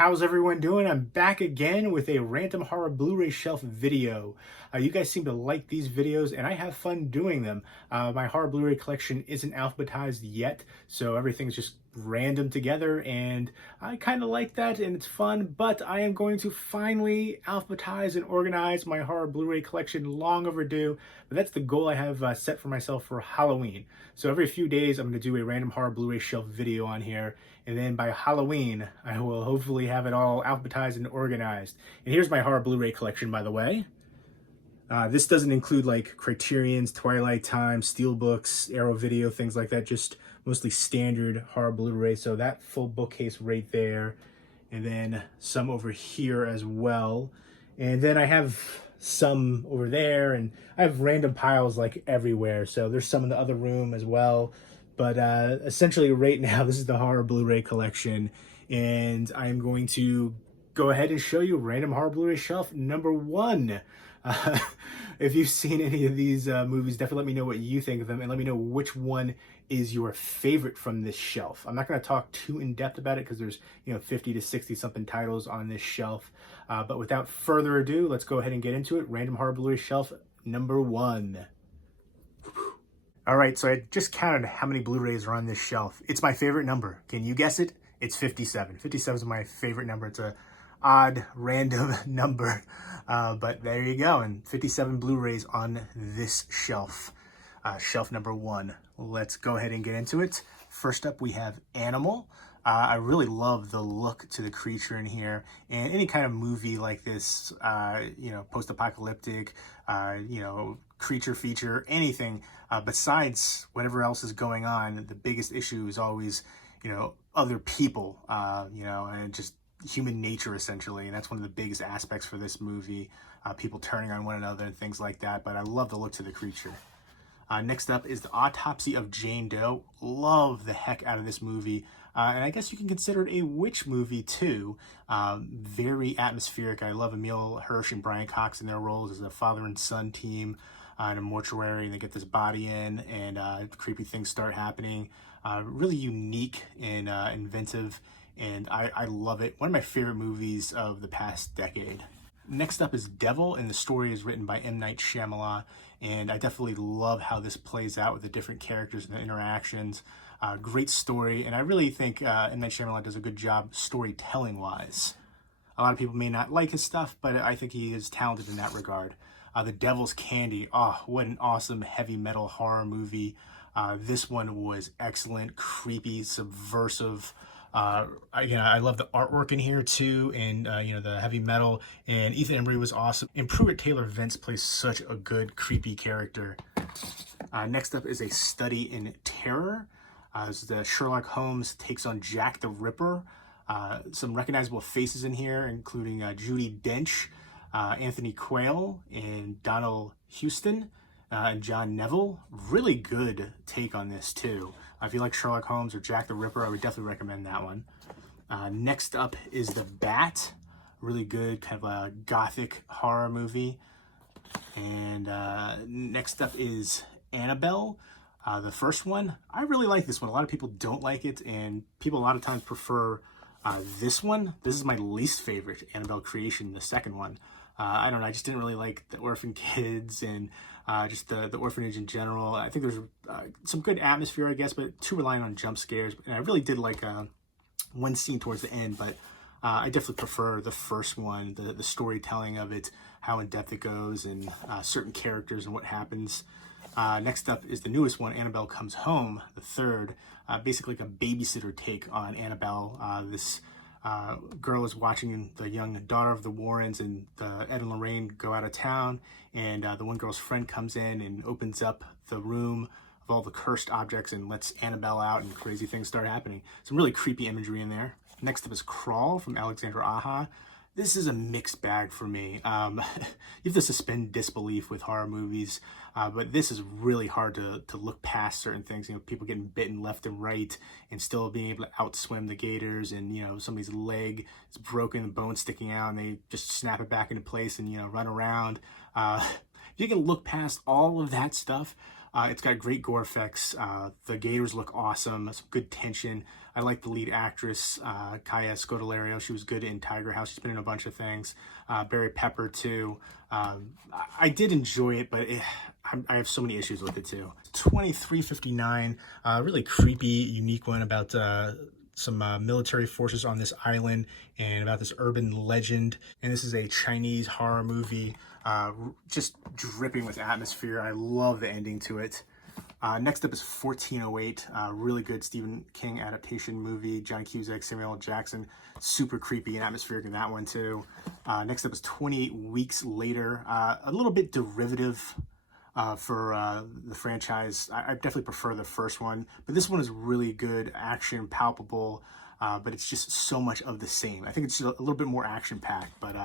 how's everyone doing? I'm back again with a random horror Blu-ray shelf video. You guys seem to like these videos and I have fun doing them. My horror Blu-ray collection isn't alphabetized yet, so everything's just random together and I kind of like that and it's fun, but I am going to finally alphabetize and organize my horror Blu-ray collection, long overdue, but that's the goal I have set for myself for Halloween. So every few days I'm going to do a random horror Blu-ray shelf video on here, and then by Halloween I will hopefully have it all alphabetized and organized. And here's my horror Blu-ray collection, by the way. This doesn't include like Criterion's, Twilight Time, Steelbooks, Arrow Video, things like that, just mostly standard horror Blu-ray. So that full bookcase right there, and then some over here as well. And then I have some over there, and I have random piles like everywhere. So there's some in the other room as well. But essentially right now, this is the horror Blu-ray collection, and I'm going to go ahead and show you random horror Blu-ray shelf number one. If you've seen any of these movies, definitely let me know what you think of them, and let me know which one is your favorite from this shelf. I'm not going to talk too in depth about it because there's 50 to 60 something titles on this shelf. But without further ado, let's go ahead and get into it. Random horror Blu-ray shelf number one. All right, so I just counted how many Blu-rays are on this shelf. It's my favorite number. Can you guess it? It's 57. 57 is my favorite number. It's a odd, random number, but there you go. And 57 Blu-rays on this shelf, shelf number one. Let's go ahead and get into it. First up, we have Animal. I really love the look to the creature in here, and any kind of movie like this, post-apocalyptic, creature feature, anything besides whatever else is going on. The biggest issue is always, other people, and just human nature essentially, and that's one of the biggest aspects for this movie, people turning on one another and things like that. But I love the look to the creature. Next up is The Autopsy of Jane Doe. Love the heck out of this movie, and I guess you can consider it a witch movie too. Very atmospheric. I love Emile Hirsch and Brian Cox in their roles as a father and son team in a mortuary, and they get this body in, and creepy things start happening. Really unique and inventive, and I love it. One of my favorite movies of the past decade. Next up is Devil, and the story is written by M. Night Shyamalan, and I definitely love how this plays out with the different characters and the interactions. Great story, and I really think M. Night Shyamalan does a good job storytelling-wise. A lot of people may not like his stuff, but I think he is talented in that regard. The Devil's Candy. Oh, what an awesome heavy metal horror movie. This one was excellent, creepy, subversive. I love the artwork in here too, and the heavy metal, and Ethan Embry was awesome, and Pruitt Taylor Vince plays such a good creepy character. Next up is A Study in Terror. This is the Sherlock Holmes takes on Jack the Ripper. Some recognizable faces in here, including Judi Dench, Anthony Quayle, and Donald Houston, and John Neville. Really good take on this too. If you like Sherlock Holmes or Jack the Ripper, I would definitely recommend that one. Next up is The Bat. Really good, kind of a gothic horror movie. And next up is Annabelle, the first one. I really like this one. A lot of people don't like it, and people a lot of times prefer this one. This is my least favorite Annabelle creation, the second one. I don't know, I just didn't really like the orphan kids and just the orphanage in general. I think there's some good atmosphere, I guess, but too reliant on jump scares. And I really did like one scene towards the end, but I definitely prefer the first one, the storytelling of it, how in depth it goes, and certain characters and what happens. Next up is the newest one, Annabelle Comes Home, the third. Basically like a babysitter take on Annabelle. This girl is watching the young daughter of the Warrens and Ed and Lorraine go out of town, and the one girl's friend comes in and opens up the room of all the cursed objects and lets Annabelle out, and crazy things start happening. Some really creepy imagery in there. Next up is Crawl from Alexandra Aja. This is a mixed bag for me. You have to suspend disbelief with horror movies, but this is really hard to look past certain things. People getting bitten left and right and still being able to outswim the gators, and somebody's leg is broken, the bone sticking out, and they just snap it back into place and run around. If you can look past all of that stuff, It's got great gore effects. The gators look awesome. Some good tension. I like the lead actress, Kaya Scodelario. She was good in Tiger House. She's been in a bunch of things. Barry Pepper, too. I did enjoy it, but I have so many issues with it, too. 2359, really creepy, unique one about some military forces on this island and about this urban legend. And this is a Chinese horror movie, just dripping with atmosphere. I love the ending to it. Next up is 1408, really good Stephen King adaptation movie. John Cusack, Samuel L. Jackson, super creepy and atmospheric in that one too. Next up is 28 Weeks Later, a little bit derivative for the franchise. I definitely prefer the first one, but this one is really good, action, palpable, but it's just so much of the same. I think it's just a little bit more action-packed, but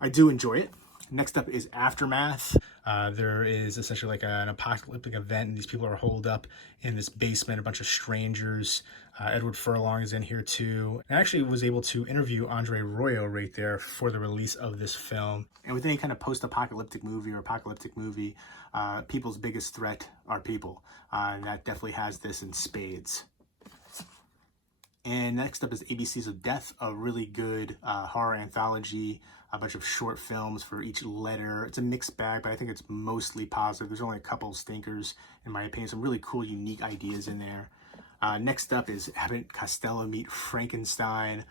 I do enjoy it. Next up is Aftermath. There is essentially like an apocalyptic event, and these people are holed up in this basement, a bunch of strangers. Edward Furlong is in here too. I actually was able to interview Andre Royo right there for the release of this film. And with any kind of post-apocalyptic movie or apocalyptic movie, people's biggest threat are people. And that definitely has this in spades. And next up is ABCs of Death, a really good horror anthology, a bunch of short films for each letter. It's a mixed bag, but I think it's mostly positive. There's only a couple of stinkers, in my opinion. Some really cool, unique ideas in there. Next up is Abbott Costello Meet Frankenstein.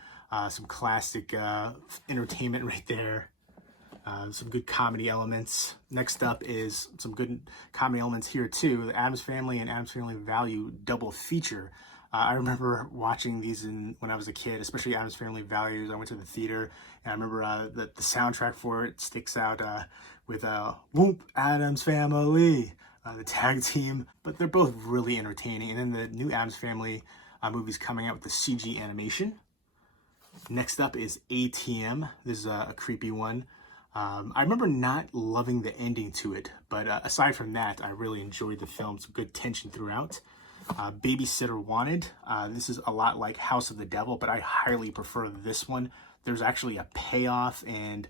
Some classic entertainment right there. Some good comedy elements. Next up is some good comedy elements here too. The Addams Family and Addams Family Value double feature. I remember watching these when I was a kid, especially Addams Family Values. I went to the theater, and I remember the soundtrack for it sticks out with Whoop, Addams Family, the tag team. But they're both really entertaining. And then the new Addams Family movies coming out with the CG animation. Next up is ATM. This is a creepy one. I remember not loving the ending to it, but aside from that, I really enjoyed the film. Some good tension throughout. Babysitter Wanted. This is a lot like House of the Devil, but I highly prefer this one. There's actually a payoff, and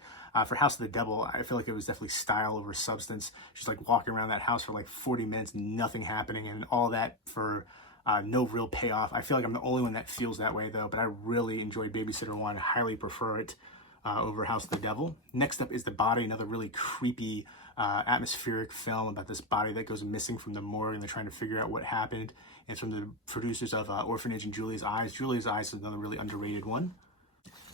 for House of the Devil, I feel like it was definitely style over substance. Just like walking around that house for like 40 minutes, nothing happening, and all that for no real payoff. I feel like I'm the only one that feels that way though, but I really enjoyed Babysitter Wanted. Highly prefer it over House of the Devil. Next up is The Body, another really creepy atmospheric film about this body that goes missing from the morgue, and they're trying to figure out what happened. And it's from the producers of Orphanage and Julia's Eyes. Julia's Eyes is another really underrated one.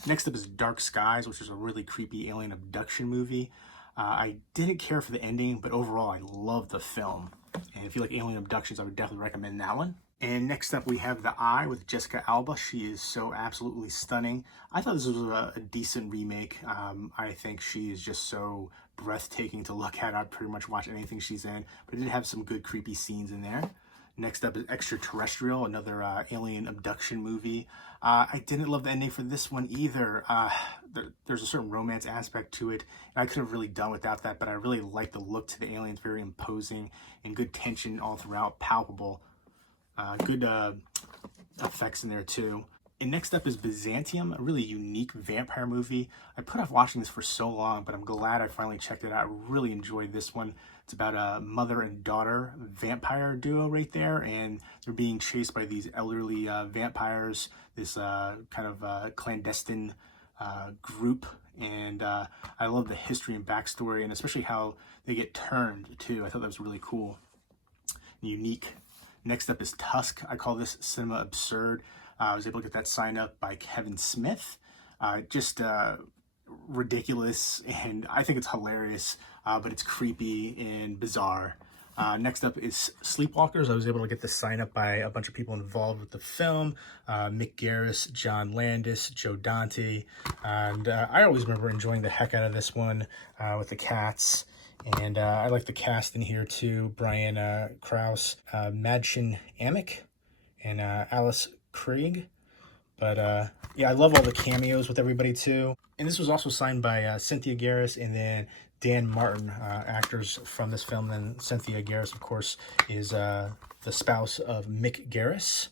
Next up is Dark Skies, which is a really creepy alien abduction movie. I didn't care for the ending, but overall I love the film. And if you like alien abductions, I would definitely recommend that one. And next up we have The Eye with Jessica Alba. She is so absolutely stunning. I thought this was a decent remake. I think she is just so breathtaking to look at. I'd pretty much watch anything she's in, but it did have some good creepy scenes in there. Next up is Extraterrestrial, another alien abduction movie. I didn't love the ending for this one either. There's a certain romance aspect to it, and I could have really done without that, but I really like the look to the aliens, very imposing, and good tension all throughout, palpable. Good effects in there too. And next up is Byzantium, a really unique vampire movie. I put off watching this for so long, but I'm glad I finally checked it out. I really enjoyed this one. It's about a mother and daughter vampire duo right there, and they're being chased by these elderly vampires, this kind of clandestine group. And I love the history and backstory, and especially how they get turned too. I thought that was really cool and unique. Next up is Tusk. I call this cinema absurd. I was able to get that signed up by Kevin Smith. Just ridiculous, and I think it's hilarious, but it's creepy and bizarre. Next up is Sleepwalkers. I was able to get this signed up by a bunch of people involved with the film. Mick Garris, John Landis, Joe Dante. And I always remember enjoying the heck out of this one with the cats. And I like the cast in here too. Brian Krause, Madchen Amick, and Alice Krieg. But yeah, I love all the cameos with everybody too. And this was also signed by Cynthia Garris and then Dan Martin, actors from this film. And Cynthia Garris, of course, is the spouse of Mick Garris.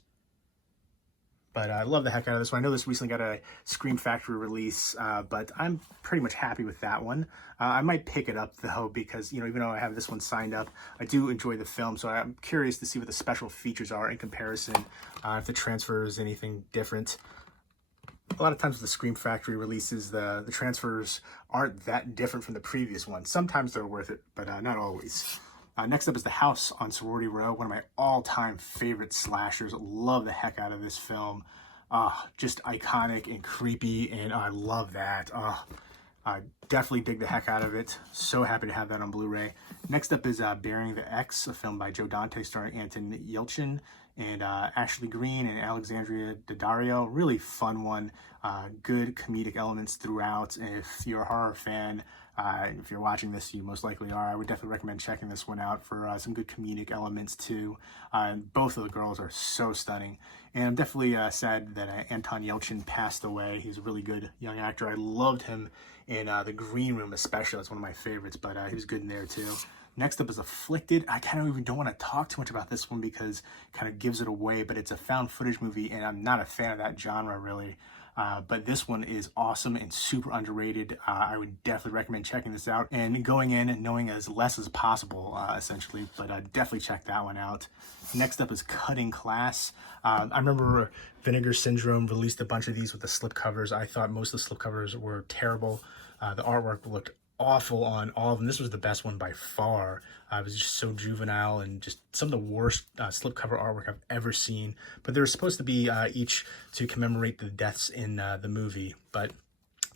But I love the heck out of this one. I know this recently got a Scream Factory release, but I'm pretty much happy with that one. I might pick it up though, because, you know, even though I have this one signed up, I do enjoy the film. So I'm curious to see what the special features are in comparison, if the transfer is anything different. A lot of times with the Scream Factory releases, the transfers aren't that different from the previous one. Sometimes they're worth it, but not always. Next up is The House on Sorority Row, one of my all-time favorite slashers. Love the heck out of this film. Just iconic and creepy, and I love that. I definitely dig the heck out of it. So happy to have that on Blu-ray. Next up is Burying the Ex, a film by Joe Dante starring Anton Yelchin and Ashley Greene and Alexandria Daddario. Really fun one. Good comedic elements throughout. And if you're a horror fan, if you're watching this, you most likely are. I would definitely recommend checking this one out for some good comedic elements too. Both of the girls are so stunning. And I'm definitely sad that Anton Yelchin passed away. He's a really good young actor. I loved him in The Green Room especially. That's one of my favorites, but he was good in there too. Next up is Afflicted. I kind of even don't want to talk too much about this one because it kind of gives it away, but it's a found footage movie, and I'm not a fan of that genre really. But this one is awesome and super underrated. I would definitely recommend checking this out and going in and knowing as less as possible, essentially, but definitely check that one out. Next up is Cutting Class. I remember Vinegar Syndrome released a bunch of these with the slipcovers. I thought most of the slipcovers were terrible. The artwork looked awful on all of them. This was the best one by far. It was just so juvenile and just some of the worst slipcover artwork I've ever seen. But they were supposed to be each to commemorate the deaths in the movie, but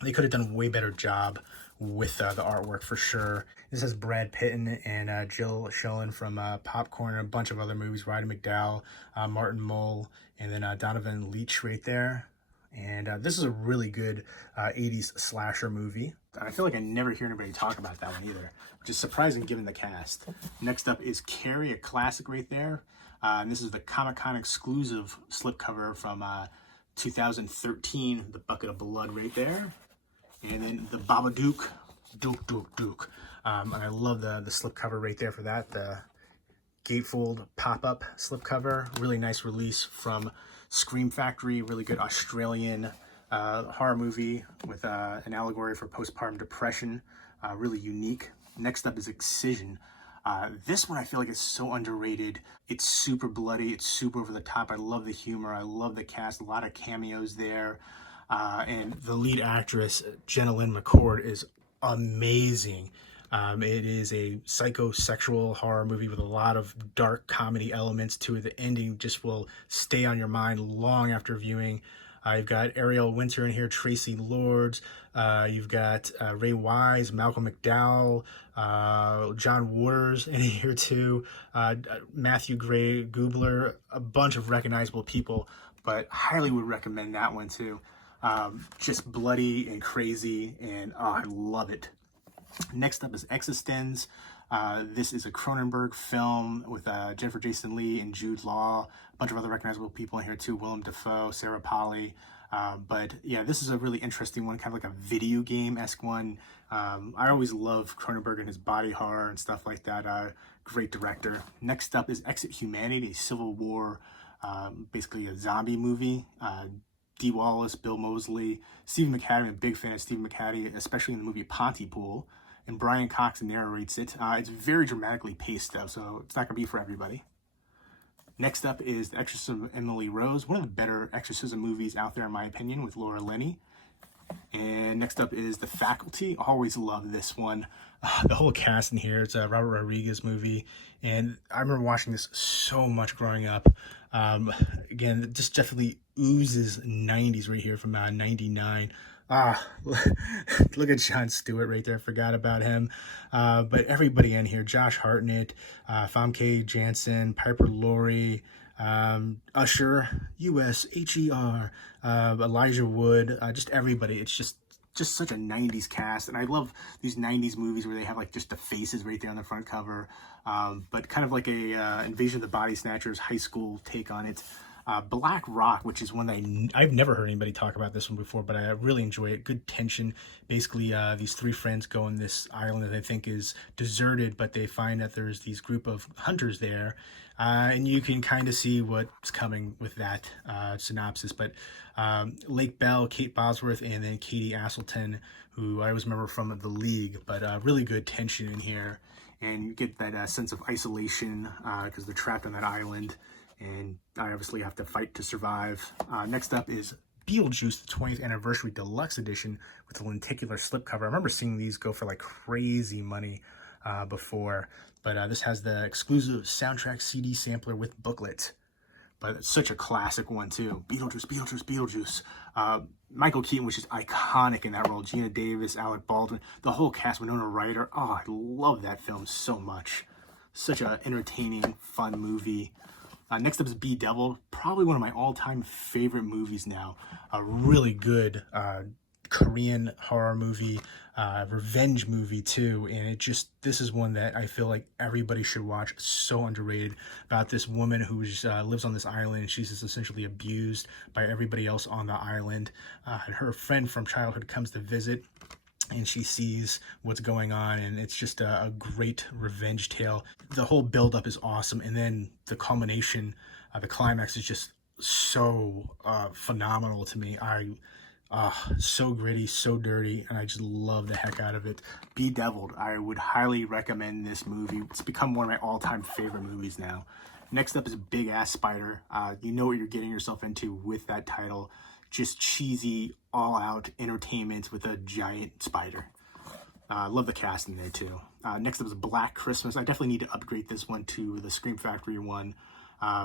they could have done a way better job with the artwork for sure. This has Brad Pitt and Jill Schoelen from Popcorn and a bunch of other movies, Roddy McDowall, Martin Mull, and then Donovan Leitch right there. And this is a really good 80s slasher movie. I feel like I never hear anybody talk about that one either, which is surprising given the cast. Next up is Carrie, a classic right there. And this is the Comic-Con exclusive slipcover from 2013, The Bucket of Blood right there. And then The Babadook, Duke. And I love the slipcover right there for that. The gatefold pop-up slipcover. Really nice release from Scream Factory. Really good Australian horror movie with an allegory for postpartum depression. Really unique. Next up is Excision. This one I feel like is so underrated. It's super bloody. It's super over the top. I love the humor. I love the cast. A lot of cameos there. And the lead actress, Jenna Lynn McCord, is amazing. It is a psychosexual horror movie with a lot of dark comedy elements to it. The ending just will stay on your mind long after viewing. You've got Ariel Winter in here, Tracy Lords. You've got Ray Wise, Malcolm McDowell, John Waters in here too, Matthew Gray Gubler, a bunch of recognizable people, but highly would recommend that one too. Just bloody and crazy, and I love it. Next up is Existenz. This is a Cronenberg film with Jennifer Jason Leigh and Jude Law, a bunch of other recognizable people in here too, Willem Dafoe, Sarah Polley. But yeah, this is a really interesting one, kind of like a video game-esque one. I always love Cronenberg and his body horror and stuff like that. Great director. Next up is Exit Humanity, a Civil War, basically a zombie movie. Dee Wallace, Bill Moseley, Stephen McHattie. I'm a big fan of Stephen McHattie, especially in the movie Pontypool. And Brian Cox narrates it. It's very dramatically paced though, so it's not going to be for everybody. Next up is The Exorcism of Emily Rose, one of the better exorcism movies out there in my opinion, with Laura Linney. And next up is The Faculty. Always love this one. The whole cast in here. It's a Robert Rodriguez movie, and I remember watching this so much growing up. Again, it just definitely oozes 90s right here from 99. Look at Jon Stewart right there. Forgot about him. But everybody in here, Josh Hartnett, Famke Janssen, Piper Laurie, Usher, USHER, Elijah Wood, just everybody. It's just such a 90s cast, and I love these 90s movies where they have like just the faces right there on the front cover, but kind of like a Invasion of the Body Snatchers high school take on it. Black Rock, which is one that I've never heard anybody talk about this one before, but I really enjoy it. Good tension. Basically, these three friends go on this island that they think is deserted, but they find that there's these group of hunters there, and you can kind of see what's coming with that synopsis. But Lake Bell, Kate Bosworth, and then Katie Aselton, who I always remember from The League, but really good tension in here. And you get that sense of isolation because they're trapped on that island, and I obviously have to fight to survive. Next up is Beetlejuice, the 20th Anniversary Deluxe Edition with a lenticular slipcover. I remember seeing these go for like crazy money before, but this has the exclusive soundtrack CD sampler with booklet. But it's such a classic one too. Beetlejuice, Beetlejuice, Beetlejuice. Michael Keaton was just iconic in that role. Gina Davis, Alec Baldwin, the whole cast, Winona Ryder. Oh, I love that film so much. Such an entertaining, fun movie. Next up is Bedeviled, probably one of my all-time favorite movies now. A really good Korean horror movie, revenge movie too, and this is one that I feel like everybody should watch. So underrated, about this woman who lives on this island. She's just essentially abused by everybody else on the island, and her friend from childhood comes to visit, and she sees what's going on, and it's just a great revenge tale. The whole build-up is awesome, and then the culmination, the climax is just so phenomenal to me. So gritty, so dirty, and I just love the heck out of it. Bedeviled, I would highly recommend this movie. It's become one of my all-time favorite movies now. Next up is Big Ass Spider. You know what you're getting yourself into with that title. Just cheesy, all-out entertainment with a giant spider. Love the cast in there too. Next up is Black Christmas. I definitely need to upgrade this one to the Scream Factory one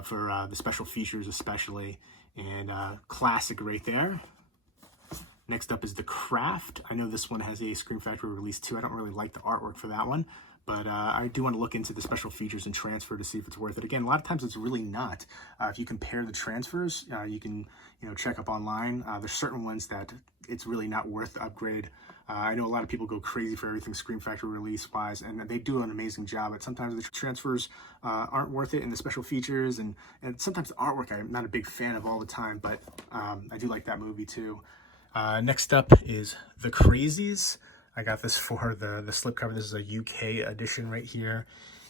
for the special features especially. And classic right there. Next up is The Craft. I know this one has a Scream Factory release too. I don't really like the artwork for that one, but I do want to look into the special features and transfer to see if it's worth it. Again, a lot of times it's really not. If you compare the transfers, you can check up online. There's certain ones that it's really not worth the upgrade. I know a lot of people go crazy for everything Scream Factory release-wise, and they do an amazing job, but sometimes the transfers aren't worth it, and the special features, and sometimes the artwork I'm not a big fan of all the time, but I do like that movie too. Next up is The Crazies. I got this for the slipcover. This is a UK edition right here.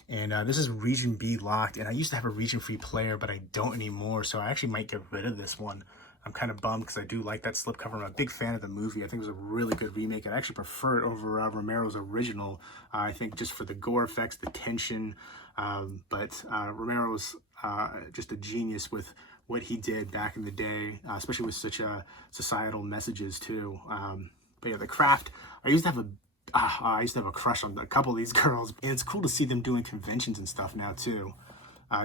And this is Region B locked. And I used to have a Region Free player, but I don't anymore. So I actually might get rid of this one. I'm kind of bummed because I do like that slipcover. I'm a big fan of the movie. I think it was a really good remake. I actually prefer it over Romero's original. I think just for the gore effects, the tension. But Romero's just a genius with what he did back in the day, especially with such societal messages too. But yeah, The Craft. I used to have a crush on a couple of these girls, and it's cool to see them doing conventions and stuff now too.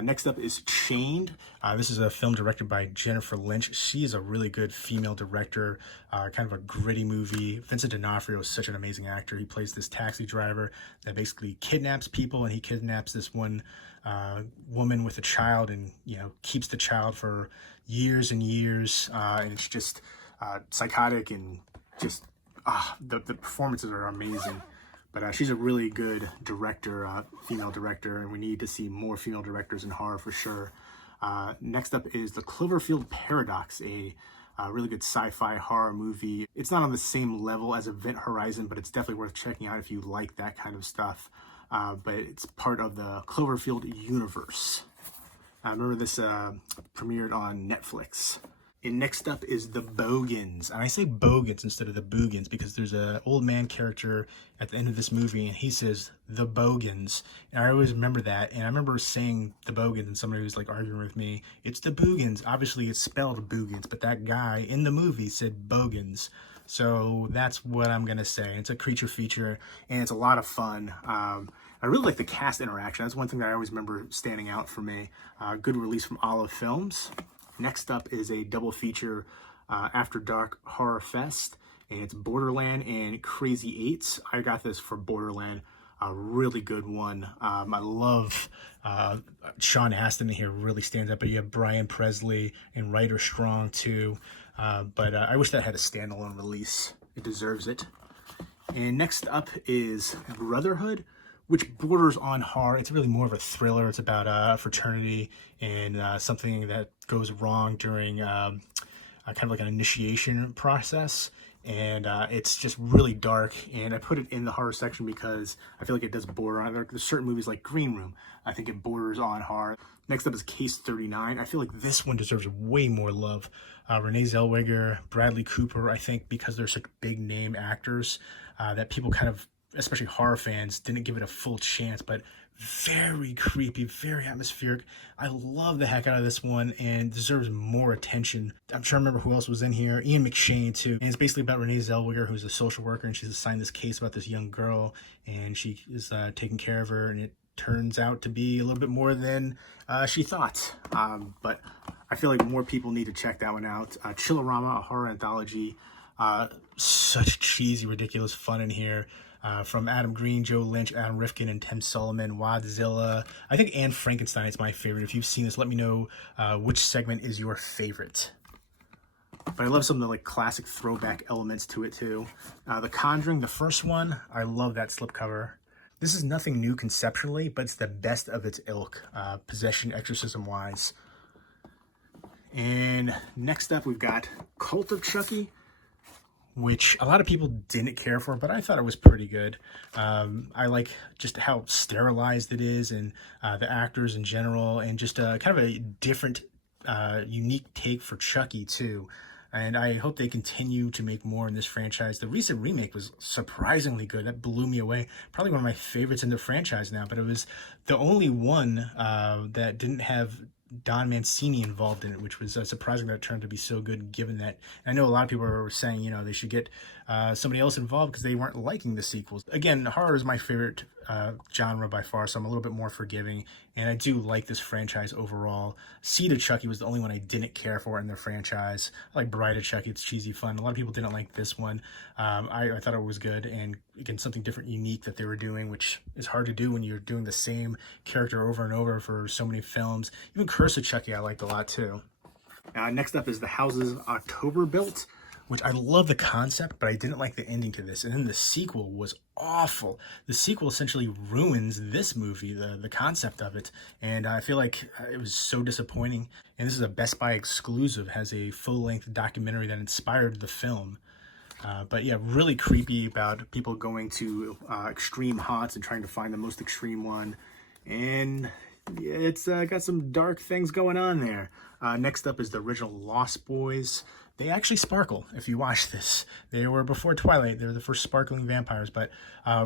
Next up is Chained. This is a film directed by Jennifer Lynch. She's a really good female director, kind of a gritty movie. Vincent D'Onofrio is such an amazing actor. He plays this taxi driver that basically kidnaps people, and he kidnaps this one woman with a child, and keeps the child for years and years, and it's just psychotic, and just the performances are amazing. But she's a really good director, female director, and we need to see more female directors in horror for sure. Next up is The Cloverfield Paradox, a really good sci-fi horror movie. It's not on the same level as Event Horizon, but it's definitely worth checking out if you like that kind of stuff. But it's part of the Cloverfield universe. I remember this premiered on Netflix. And next up is The Bogans. And I say Bogans instead of The Boogans because there's an old man character at the end of this movie, and he says, The Bogans. And I always remember that. And I remember saying The Bogans, and somebody was like arguing with me. It's The Boogans. Obviously, it's spelled Boogans, but that guy in the movie said Bogans. So that's what I'm going to say. It's a creature feature, and it's a lot of fun. I really like the cast interaction. That's one thing that I always remember standing out for me. Good release from Olive Films. Next up is a double feature After Dark Horror Fest, and it's Borderland and Crazy Eights. I got this for Borderland, a really good one. I love Sean Astin in here, really stands up, but you have Brian Presley and Ryder Strong too. But I wish that had a standalone release. It deserves it. And next up is Brotherhood, which borders on horror. It's really more of a thriller. It's about a fraternity and something that goes wrong during kind of like an initiation process. And it's just really dark, and I put it in the horror section because I feel like it does border on. There's certain movies like Green Room, I think it borders on horror. Next up is Case 39. I feel like this one deserves way more love. Renee Zellweger, Bradley Cooper, I think because they're such big name actors that people kind of, especially horror fans, didn't give it a full chance, but very creepy, very atmospheric. I love the heck out of this one and deserves more attention. I'm trying to remember who else was in here. Ian McShane too. And it's basically about Renee Zellweger, who's a social worker, and she's assigned this case about this young girl, and she is taking care of her, and it turns out to be a little bit more than she thought. But I feel like more people need to check that one out. Chillerama, a horror anthology. Such cheesy, ridiculous fun in here. From Adam Green, Joe Lynch, Adam Rifkin, and Tim Solomon, Wadzilla. I think Anne Frankenstein is my favorite. If you've seen this, let me know which segment is your favorite. But I love some of the like classic throwback elements to it too. The Conjuring, the first one, I love that slipcover. This is nothing new conceptually, but it's the best of its ilk, possession, exorcism-wise. And next up, we've got Cult of Chucky, which a lot of people didn't care for, but I thought it was pretty good. I like just how sterilized it is, and the actors in general, and just kind of a different, unique take for Chucky too. And I hope they continue to make more in this franchise. The recent remake was surprisingly good. That blew me away. Probably one of my favorites in the franchise now, but it was the only one that didn't have Don Mancini involved in it, which was surprising that it turned to be so good, given that I know a lot of people were saying, you know, they should get somebody else involved because they weren't liking the sequels. Again, horror is my favorite genre by far, so I'm a little bit more forgiving, and I do like this franchise overall. Seed of Chucky was the only one I didn't care for in the franchise. I like Bride of Chucky, it's cheesy fun. A lot of people didn't like this one. I thought it was good, and again, something different, unique that they were doing, which is hard to do when you're doing the same character over and over for so many films. Even Curse of Chucky I liked a lot too. Next up is The Houses October Built, which I love the concept, but I didn't like the ending to this. And then the sequel was awful. The sequel essentially ruins this movie, the concept of it. And I feel like it was so disappointing. And this is a Best Buy exclusive, has a full-length documentary that inspired the film. But yeah, really creepy about people going to extreme haunts and trying to find the most extreme one. And it's got some dark things going on there. Next up is the original Lost Boys. They actually sparkle if you watch this. They were before Twilight. They were the first sparkling vampires, but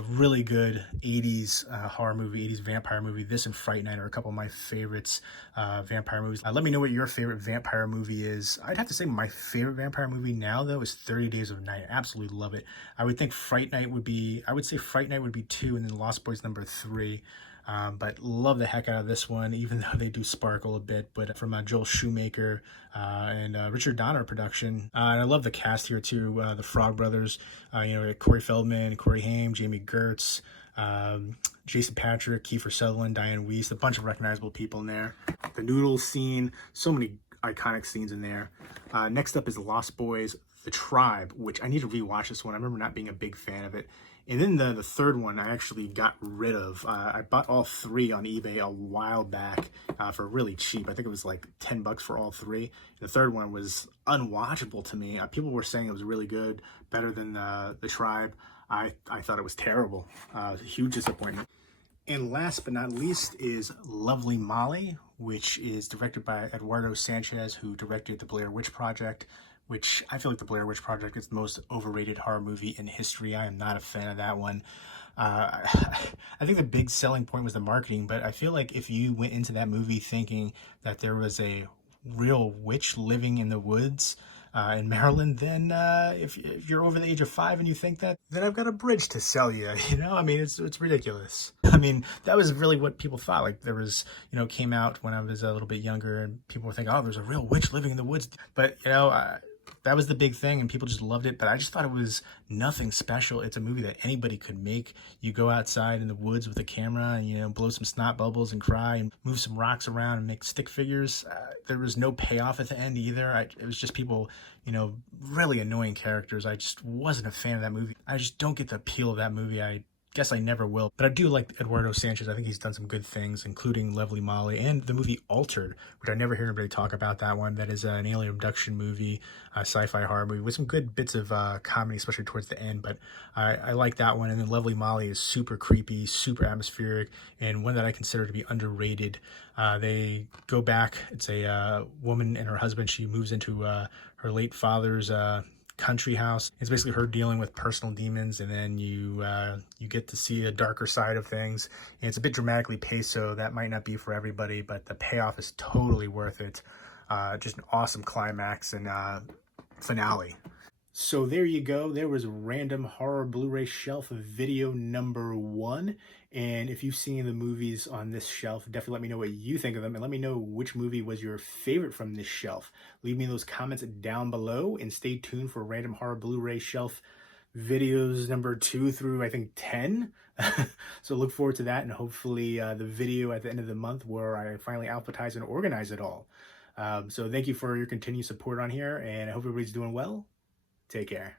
really good 80s horror movie, 80s vampire movie. This and Fright Night are a couple of my favorites vampire movies. Let me know what your favorite vampire movie is. I'd have to say my favorite vampire movie now, though, is 30 Days of Night. I absolutely love it. I would think Fright Night would be, I would say Fright Night would be 2, and then Lost Boys number 3. But love the heck out of this one, even though they do sparkle a bit. But from Joel Shoemaker and Richard Donner production. And I love the cast here too. The Frog Brothers, Corey Feldman, Corey Haim, Jamie Gertz, Jason Patrick, Kiefer Sutherland, Diane Weiss, a bunch of recognizable people in there. The noodles scene, so many iconic scenes in there. Next up is The Lost Boys, The Tribe, which I need to rewatch this one. I remember not being a big fan of it. And then the third one I actually got rid of. I bought all 3 on eBay a while back for really cheap. I think it was like $10 for all 3. And the third one was unwatchable to me. People were saying it was really good, better than The Tribe. I thought it was terrible. Huge disappointment. And last but not least is Lovely Molly, which is directed by Eduardo Sanchez, who directed The Blair Witch Project, which I feel like The Blair Witch Project is the most overrated horror movie in history. I am not a fan of that one. I think the big selling point was the marketing, but I feel like if you went into that movie thinking that there was a real witch living in the woods in Maryland, then if you're over the age of 5 and you think that, then I've got a bridge to sell you, I mean, it's ridiculous. I mean, that was really what people thought. Like, there was, came out when I was a little bit younger, and people were thinking, oh, there's a real witch living in the woods. But, that was the big thing, and people just loved it. But I just thought it was nothing special. It's a movie that anybody could make. You go outside in the woods with a camera and, blow some snot bubbles and cry and move some rocks around and make stick figures. There was no payoff at the end either. It was just people, really annoying characters. I just wasn't a fan of that movie. I just don't get the appeal of that movie. I guess I never will. But I do like Eduardo Sanchez. I think he's done some good things, including Lovely Molly and the movie Altered, which I never hear anybody talk about that one. That is an alien abduction movie, a sci-fi horror movie with some good bits of comedy, especially towards the end. But I like that one. And then Lovely Molly is super creepy, super atmospheric, and one that I consider to be underrated. They go back. It's a woman and her husband. She moves into her late father's country house. It's basically her dealing with personal demons, and then you get to see a darker side of things. And it's a bit dramatically paced, so that might not be for everybody, but the payoff is totally worth it. Just an awesome climax and finale. So there you go. There was Random Horror Blu-ray Shelf video number 1. And if you've seen the movies on this shelf, definitely let me know what you think of them, and let me know which movie was your favorite from this shelf. Leave me those comments down below, and stay tuned for Random Horror Blu-ray Shelf videos number 2 through, I think, 10. So look forward to that, and hopefully the video at the end of the month where I finally alphabetize and organize it all. So thank you for your continued support on here, and I hope everybody's doing well. Take care.